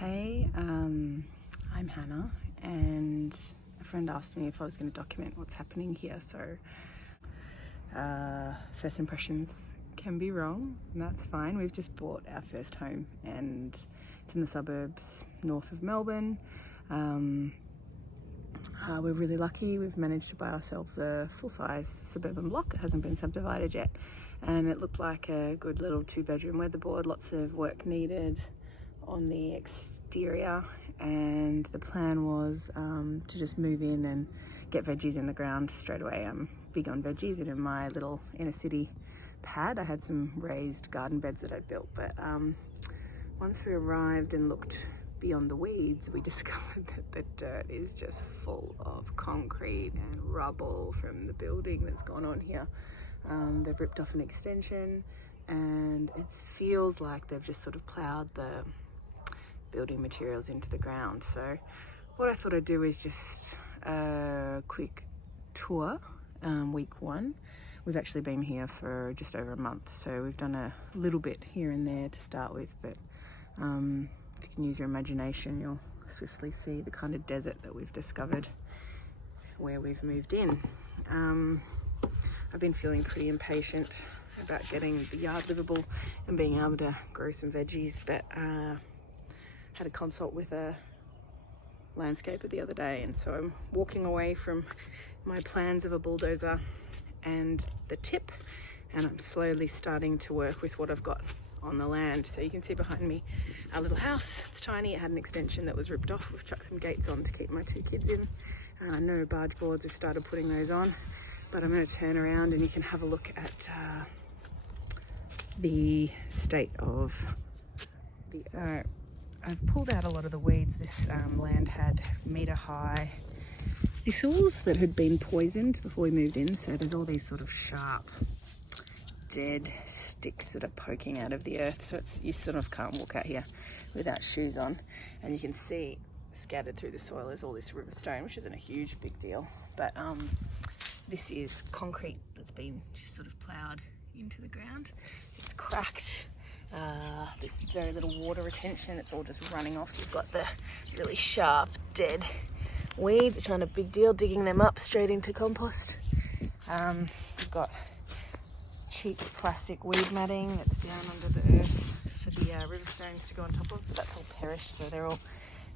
Hey, I'm Hannah, and a friend asked me if I was going to document what's happening here. So, first impressions can be wrong, and that's fine. We've just bought our first home, and it's in the suburbs north of Melbourne. We're really lucky. We've managed to buy ourselves a full-size suburban block. It hasn't been subdivided yet, and it looked like a good little 2-bedroom weatherboard. Lots of work needed on the exterior, and the plan was to just move in and get veggies in the ground straight away. I'm big on veggies, and in my little inner city pad I had some raised garden beds that I'd built, but once we arrived and looked beyond the weeds, we discovered that the dirt is just full of concrete and rubble from the building that's gone on here. They've ripped off an extension, and it feels like they've just sort of ploughed the building materials into the ground. So what I thought I'd do is just a quick tour. Week one, we've actually been here for just over a month, so we've done a little bit here and there to start with, but if you can use your imagination, you'll swiftly see the kind of desert that we've discovered where we've moved in. I've been feeling pretty impatient about getting the yard livable and being able to grow some veggies, but had a consult with a landscaper the other day, and so I'm walking away from my plans of a bulldozer and the tip, and I'm slowly starting to work with what I've got on the land. So you can see behind me our little house. It's tiny. It had an extension that was ripped off. We've chucked some gates on to keep my 2 kids in. No barge boards. We've started putting those on, but I'm going to turn around and you can have a look at the state of the... So I've pulled out a lot of the weeds. This land had metre-high thistles that had been poisoned before we moved in, so there's all these sort of sharp, dead sticks that are poking out of the earth, so you sort of can't walk out here without shoes on. And you can see scattered through the soil is all this river stone, which isn't a huge big deal, but this is concrete that's been just sort of ploughed into the ground. It's cracked. There's very little water retention. It's all just running off. You've got the really sharp, dead weeds, which aren't a big deal, digging them up straight into compost. You've got cheap plastic weed matting that's down under the earth for the river stones to go on top of, but that's all perished, so they're all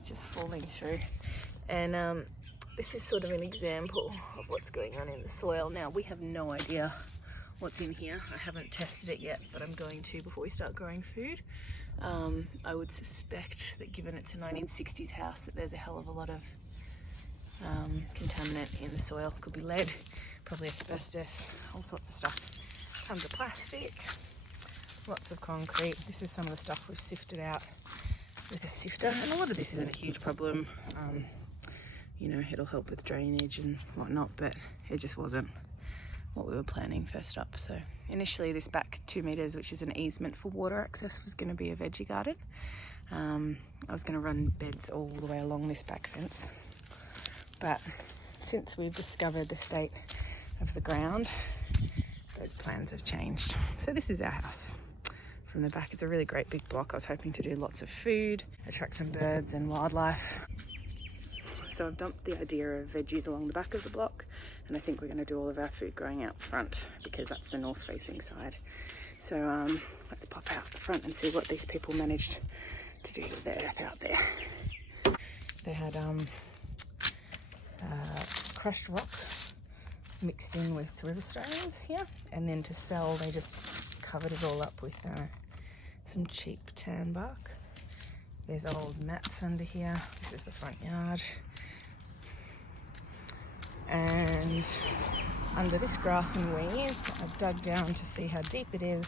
just falling through. And this is sort of an example of what's going on in the soil. Now, we have no idea what's in here. I haven't tested it yet, but I'm going to before we start growing food. I would suspect that given it's a 1960s house, that there's a hell of a lot of contaminant in the soil. Could be lead, probably asbestos, all sorts of stuff. Tons of plastic, lots of concrete. This is some of the stuff we've sifted out with a sifter, and a lot of this isn't a huge problem. It'll help with drainage and whatnot, but it just wasn't what we were planning first up. So initially this back 2 meters, which is an easement for water access, was going to be a veggie garden. I was going to run beds all the way along this back fence, but since we've discovered the state of the ground, those plans have changed. So this is our house from the back. It's a really great big block. I was hoping to do lots of food, attract some birds and wildlife. So I've dumped the idea of veggies along the back of the block, and I think we're going to do all of our food growing out front because that's the north facing side. So let's pop out the front and see what these people managed to do with their earth out there. They had crushed rock mixed in with river stones here, and then to sell they just covered it all up with some cheap tan bark. There's old mats under here. This is the front yard, and under this grass and weeds I've dug down to see how deep it is.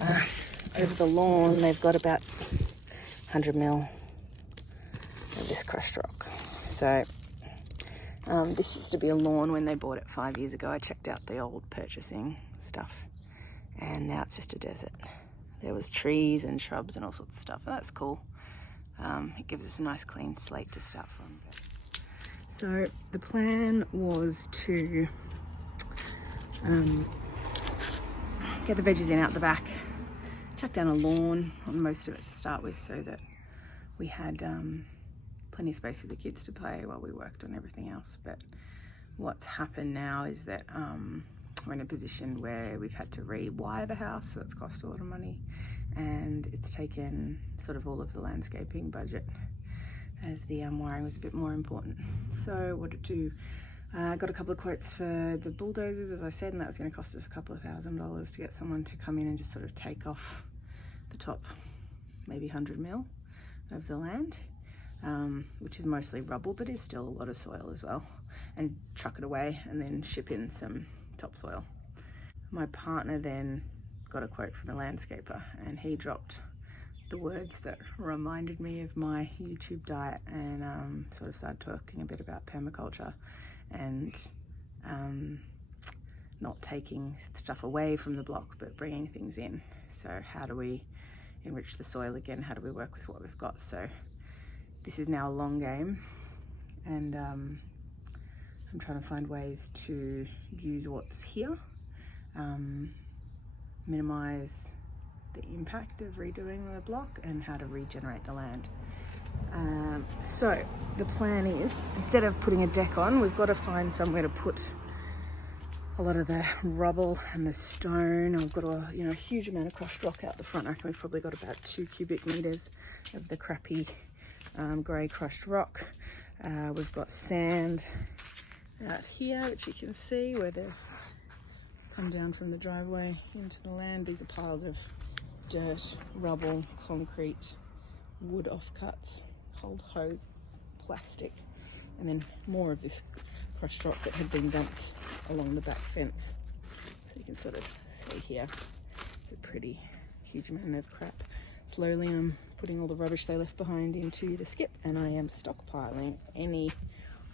Over the lawn they've got about 100 mil of this crushed rock. So this used to be a lawn when they bought it 5 years ago. I checked out the old purchasing stuff, and now it's just a desert. There was trees and shrubs and all sorts of stuff. That's cool. It gives us a nice clean slate to start from. So the plan was to get the veggies in out the back, chuck down a lawn on most of it to start with, so that we had plenty of space for the kids to play while we worked on everything else. But what's happened now is that we're in a position where we've had to rewire the house, so it's cost a lot of money, and it's taken sort of all of the landscaping budget, as the wiring was a bit more important. So what to do? Got a couple of quotes for the bulldozers, as I said, and that was going to cost us a couple of $1,000 to get someone to come in and just sort of take off the top, maybe 100 mil of the land, which is mostly rubble, but is still a lot of soil as well, and truck it away and then ship in some topsoil. My partner then got a quote from a landscaper, and he dropped the words that reminded me of my YouTube diet, and sort of started talking a bit about permaculture and not taking stuff away from the block but bringing things in. So how do we enrich the soil again? How do we work with what we've got? So this is now a long game, and I'm trying to find ways to use what's here, minimize the impact of redoing the block, and how to regenerate the land. So the plan is, instead of putting a deck on, we've got to find somewhere to put a lot of the rubble and the stone. I've got a huge amount of crushed rock out the front. I reckon we've probably got about 2 cubic meters of the crappy grey crushed rock. We've got sand out here, which you can see where they've come down from the driveway into the land. These are piles of dirt, rubble, concrete, wood offcuts, old hoses, plastic, and then more of this crushed rock that had been dumped along the back fence. So you can sort of see here, it's a pretty huge amount of crap. Slowly I'm putting all the rubbish they left behind into the skip, and I am stockpiling any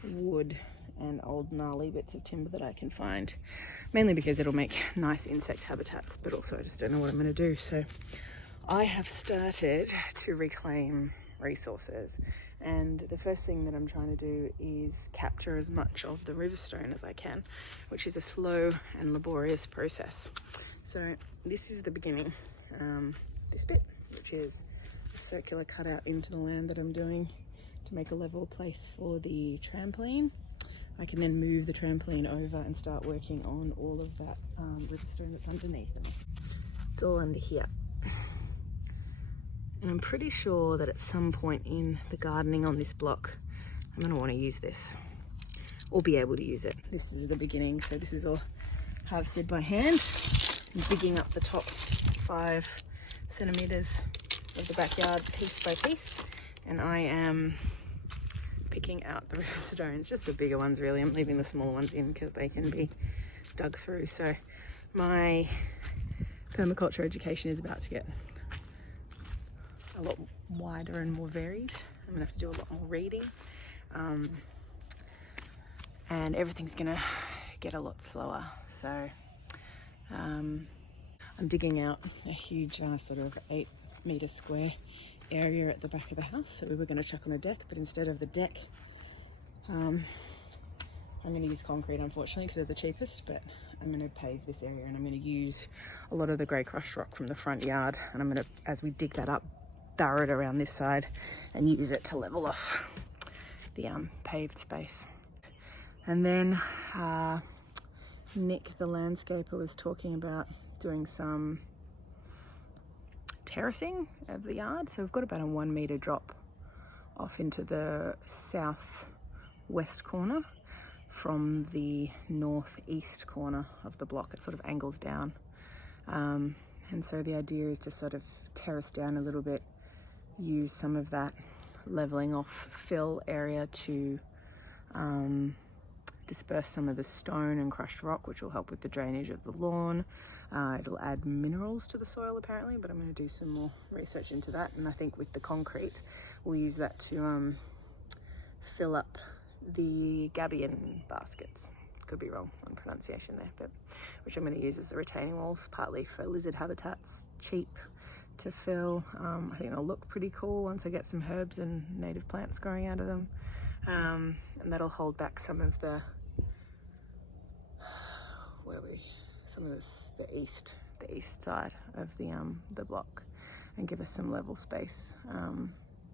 wood and old gnarly bits of timber that I can find, mainly because it'll make nice insect habitats, but also I just don't know what I'm going to do. So I have started to reclaim resources, and the first thing that I'm trying to do is capture as much of the river stone as I can, which is a slow and laborious process. So this is the beginning, this bit, which is a circular cutout into the land that I'm doing to make a level place for the trampoline. I can then move the trampoline over and start working on all of that river stone that's underneath. It's all under here. And I'm pretty sure that at some point in the gardening on this block, I'm going to want to use this, or be able to use it. This is the beginning, so this is all harvested by hand. I'm digging up the top 5 centimeters of the backyard piece by piece, and I am picking out the river stones, just the bigger ones really. I'm leaving the smaller ones in because they can be dug through. So my permaculture education is about to get a lot wider and more varied. I'm gonna have to do a lot more reading, and everything's gonna get a lot slower. So I'm digging out a huge sort of 8 meter square area at the back of the house. So we were going to chuck on a deck, but instead of the deck, I'm going to use concrete, unfortunately, because they're the cheapest. But I'm going to pave this area, and I'm going to use a lot of the grey crushed rock from the front yard, and I'm going to, as we dig that up, burrow it around this side and use it to level off the paved space. And then Nick, the landscaper, was talking about doing some terracing of the yard. So we've got about a 1 meter drop off into the southwest corner from the northeast corner of the block. It sort of angles down, and so the idea is to sort of terrace down a little bit, use some of that leveling off fill area to disperse some of the stone and crushed rock, which will help with the drainage of the lawn. It'll add minerals to the soil apparently, but I'm going to do some more research into that. And I think with the concrete, we'll use that to fill up the gabion baskets. Could be wrong on pronunciation there, but which I'm going to use as the retaining walls, partly for lizard habitats, cheap to fill. I think they'll look pretty cool once I get some herbs and native plants growing out of them, and that'll hold back some of the the east side of the block, and give us some level space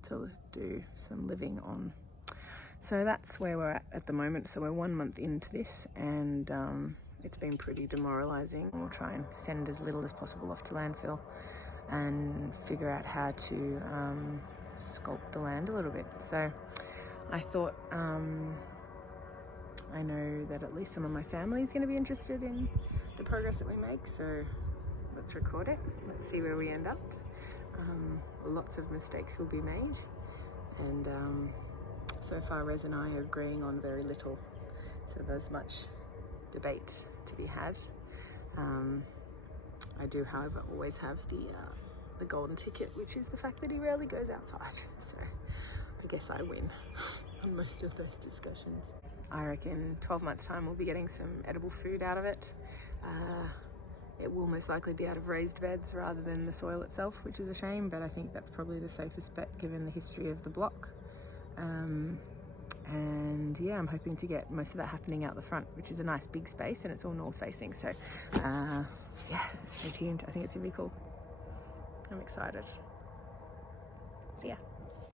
to do some living on. So that's where we're at the moment. So we're 1 month into this, and it's been pretty demoralising. We'll try and send as little as possible off to landfill and figure out how to sculpt the land a little bit. So I thought, I know that at least some of my family is going to be interested in the progress that we make, so let's record it. Let's see where we end up. Lots of mistakes will be made, and so far Rez and I are agreeing on very little, so there's much debate to be had. I do, however, always have the golden ticket, which is the fact that he rarely goes outside, so I guess I win on most of those discussions. I reckon 12 months time we'll be getting some edible food out of it. It will most likely be out of raised beds rather than the soil itself, which is a shame, but I think that's probably the safest bet given the history of the block. And yeah, I'm hoping to get most of that happening out the front, which is a nice big space, and it's all north facing, so yeah, stay tuned. I think it's gonna be cool. I'm excited. See ya.